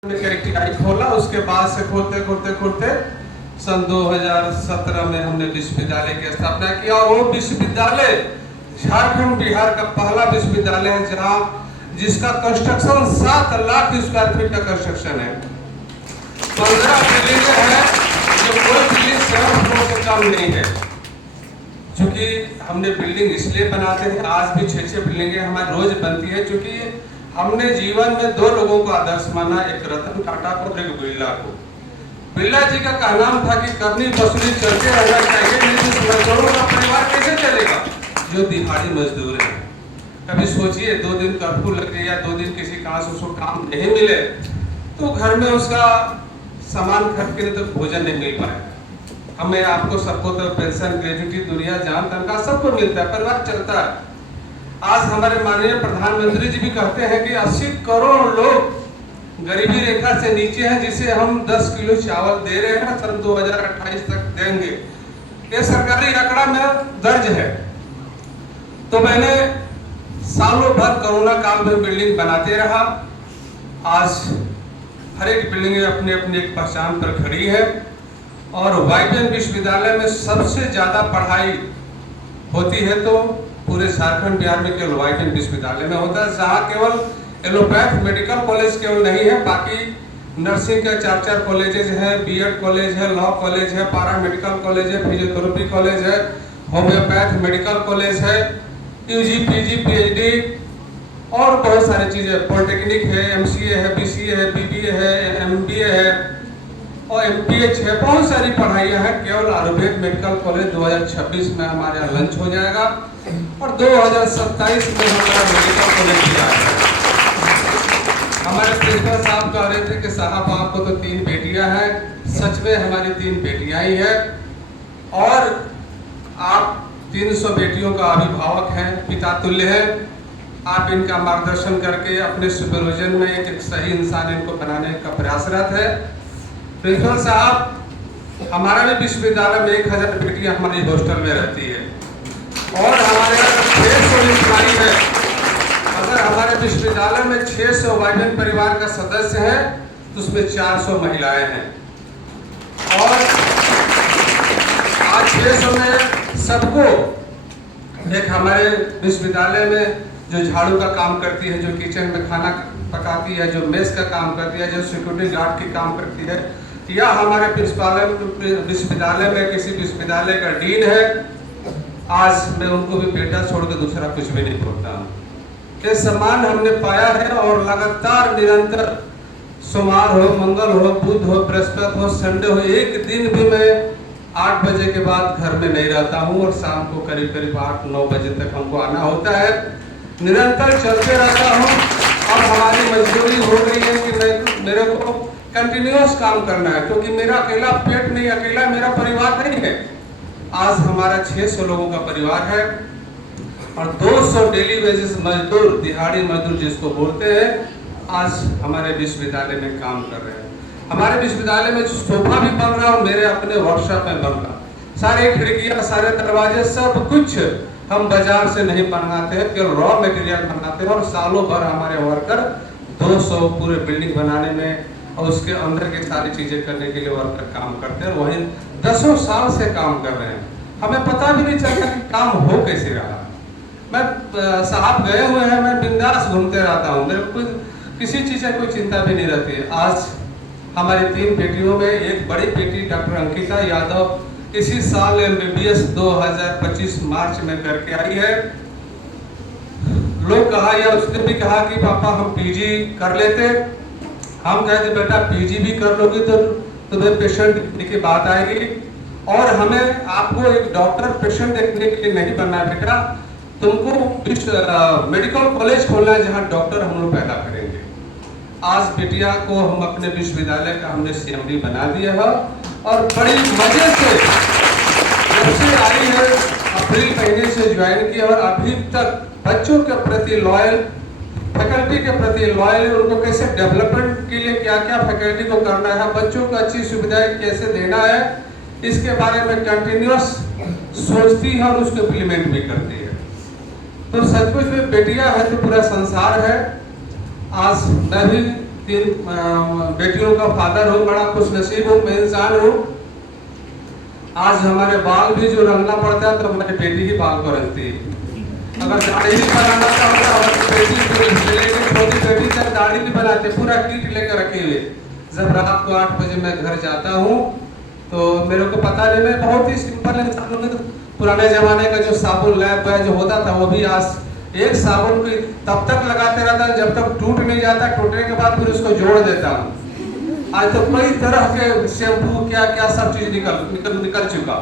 आई खोला, उसके बाद से खोलते खोलते खोलते सन 2017 में हमने विश्वविद्यालय की स्थापना किया। और वो विश्वविद्यालय झारखंड बिहार का पहला विश्वविद्यालय है जहां जिसका कंस्ट्रक्शन 7 लाख स्क्वायर फीट का कंस्ट्रक्शन है। 15 बिल्डिंग है जो कोई बिल्डिंग 7 फ्लोर से कम नहीं है। क्योंकि हमने बिल्डिंग इसलिए बनाते हैं, आज भी 6-6 बिल्डिंगें हमारी रोज बनती है, क्योंकि हमने जीवन में 2 लोगों को आदर्श माना, एक रतन टाटा को और एक बिरला को। बिरला जी का कहना था कि करनी वसूली चलते रहना चाहिए, नहीं तो मजदूरों का परिवार कैसे चलेगा जो दिहाड़ी मजदूर है। कभी सोचिए 2 दिन कर्फ्यू लग गया या 2 दिन किसी कारण से उसको काम नहीं मिले तो घर में उसका सामान खरीद के तो भोजन नहीं मिल पाए। हमें आपको सबको तो पेंशन, ग्रेजुटी, दुनिया जान तनख्वाह सबको मिलता है, परिवार चलता है। आज हमारे माननीय प्रधानमंत्री जी भी कहते हैं कि 80 करोड़ लोग गरीबी रेखा से नीचे हैं, जिसे हम 10 किलो चावल दे रहे हैं, सन 2028 तक देंगे। ये सरकारी आंकड़ा में दर्ज है। तो मैंने सालों भर कोरोना काल में बिल्डिंग बनाते रहा। आज हर एक बिल्डिंग अपनी अपनी एक पहचान पर खड़ी है। और वाईपीएन विश्वविद्यालय में सबसे ज्यादा पढ़ाई होती है तो पूरे झारखंड बिहार में केवल वाईपीएन विश्वविद्यालय में होता है, जहाँ केवल एलोपैथ मेडिकल कॉलेज केवल नहीं है, बाकी नर्सिंग के 4-4 कॉलेजेस हैं, बीएड कॉलेज है, लॉ कॉलेज है, पारा मेडिकल कॉलेज है, फिजियोथेरेपी कॉलेज है, होम्योपैथ मेडिकल कॉलेज है, यूजी, पीजी, पीएचडी और बहुत सारी चीजें, पॉलिटेक्निक है, एमसीए है, बीसीए है, बीबीए है, एमबीए है और एमपीएच है। बहुत सारी पढ़ाइयाँ हैं। केवल आयुर्वेद मेडिकल कॉलेज 2026 में हमारे यहाँ लंच हो जाएगा और 2027 में हमारा मेडिकल कॉलेज भी आएगा। हमारे प्रिंसिपल साहब कह रहे थे कि साहब आपको तो 3 बेटियां हैं। सच में हमारी 3 बेटियां ही है और आप 300 बेटियों का अभिभावक हैं, पिता तुल्य हैं। आप इनका मार्गदर्शन करके अपने सुपरविजन में एक सही इंसान इनको बनाने का प्रयासरत है। प्रिंसिपल साहब, हमारा भी विश्वविद्यालय में 1000 बेटियां हमारी हॉस्टल में रहती है और हमारे यहाँ 600 एम्प्लॉई है। अगर हमारे विश्वविद्यालय में 600 वाईपीएन परिवार का सदस्य है तो उसमें 400 महिलाएं हैं। और आज 600 में सबको एक हमारे विश्वविद्यालय में जो झाड़ू का काम करती है, जो किचन में खाना पकाती है, जो मेस का काम करती है, जो सिक्योरिटी गार्ड की काम करती है, या हमारे विश्वविद्यालय में किसी विश्वविद्यालय का डीन है, आज मैं उनको भी बेटा छोड़ के दूसरा कुछ भी नहीं बोलता हूँ। ये सम्मान हमने पाया है और लगातार निरंतर सोमवार हो, मंगल हो, बुध हो, बृहस्पति हो, संडे हो, एक दिन भी मैं 8 बजे के बाद घर में नहीं रहता हूँ और शाम को करीब करीब 8-9 बजे तक हमको आना होता है। निरंतर चलते रहता हूँ। अब हमारी मजबूरी हो गई है कि मेरे को कंटिन्यूअस काम करना है, क्योंकि मेरा अकेला पेट नहीं, अकेला मेरा परिवार नहीं है। आज हमारा 600 लोगों का परिवार है और 200 डेली वेजेस मजदूर, दिहाड़ी मजदूर जिसको बोलते हैं, आज हमारे विश्वविद्यालय में काम कर रहे हैं। हमारे विश्वविद्यालय में सोफा भी बन रहा है, मेरे अपने वर्कशॉप में बन रहा। सारे खिड़कियां, सारे दरवाजे, सब कुछ हम बाजार से नहीं बनवाते हैं, केवल रॉ मटेरियल बनाते हैं। और सालों भर हमारे वर्कर 200 पूरे बिल्डिंग बनाने में और उसके अंदर की सारी चीजें करने के लिए वर्कर काम करते हैं। वहीं 10 साल से काम कर रहे हैं। हमें पता भी नहीं चलता कि काम हो कैसे रहा। मैं साहब गए हुए हैं, मैं बिंदास घूमते रहता हूँ, मेरे को किसी चीज की कोई चिंता भी नहीं रहती है। आज हमारी 3 बेटियों में एक बड़ी बेटी डॉक्टर अंकिता यादव इसी साल MBBS 2025 मार्च में करके आई है। लोग कहा या उसने भी कहा कि पापा हम पीजी कर लेते। हम कहते बेटा पीजी भी कर लोगी तो तुम्हें पेशेंट देखने की बात आएगी और हमें आपको एक डॉक्टर पेशेंट देखने के लिए नहीं बनना है बेटा, तुमको मेडिकल कॉलेज खोलना है जहाँ डॉक्टर हम लोग पैदा करेंगे। आज बिटिया को हम अपने विश्वविद्यालय का हमने CMD बना दिया है और बड़ी मजे से जब से आई है, अप्रैल महीने से ज्वाइन किया और अभी तक बच्चों के प्रति लॉयल, फैकल्टी के प्रति लॉयल है। उनको कैसे डेवलपमेंट के लिए क्या क्या फैकल्टी को करना है, बच्चों को अच्छी सुविधाएं कैसे देना है, इसके बारे में कंटिन्यूअस सोचती है और उसको इम्प्लीमेंट भी करती है। तो सचमुच में बेटियां है तो पूरा संसार है। आज मैं भी 3 बेटियों का फादर हूँ, बड़ा खुश नसीब हूँ, मैं इंसान हूँ। आज हमारे बाल भी जो रंगना पड़ता है तो हमारी बेटी ही बाल को रंगती है। अगर दाढ़ी भी बनाना चाहता हमारी बेटी से लेकर छोटी बेटी तक दाढ़ी भी बनाते, पूरा किट लेकर रखे हुए। जब रात को 8 बजे मैं घर जाता हूँ तो मेरे को पता नहीं, मैं बहुत ही सिंपल इंसान हूँ। पुराने जमाने का जो साबुन लैब जो होता था वो भी आज एक साबुन को तब तक लगाते रहता है जब तक टूट नहीं जाता, टूटने के बाद फिर उसको जोड़ देता हूँ। आज तो कई तरह के शैम्पू क्या क्या सब चीज निकल चुका।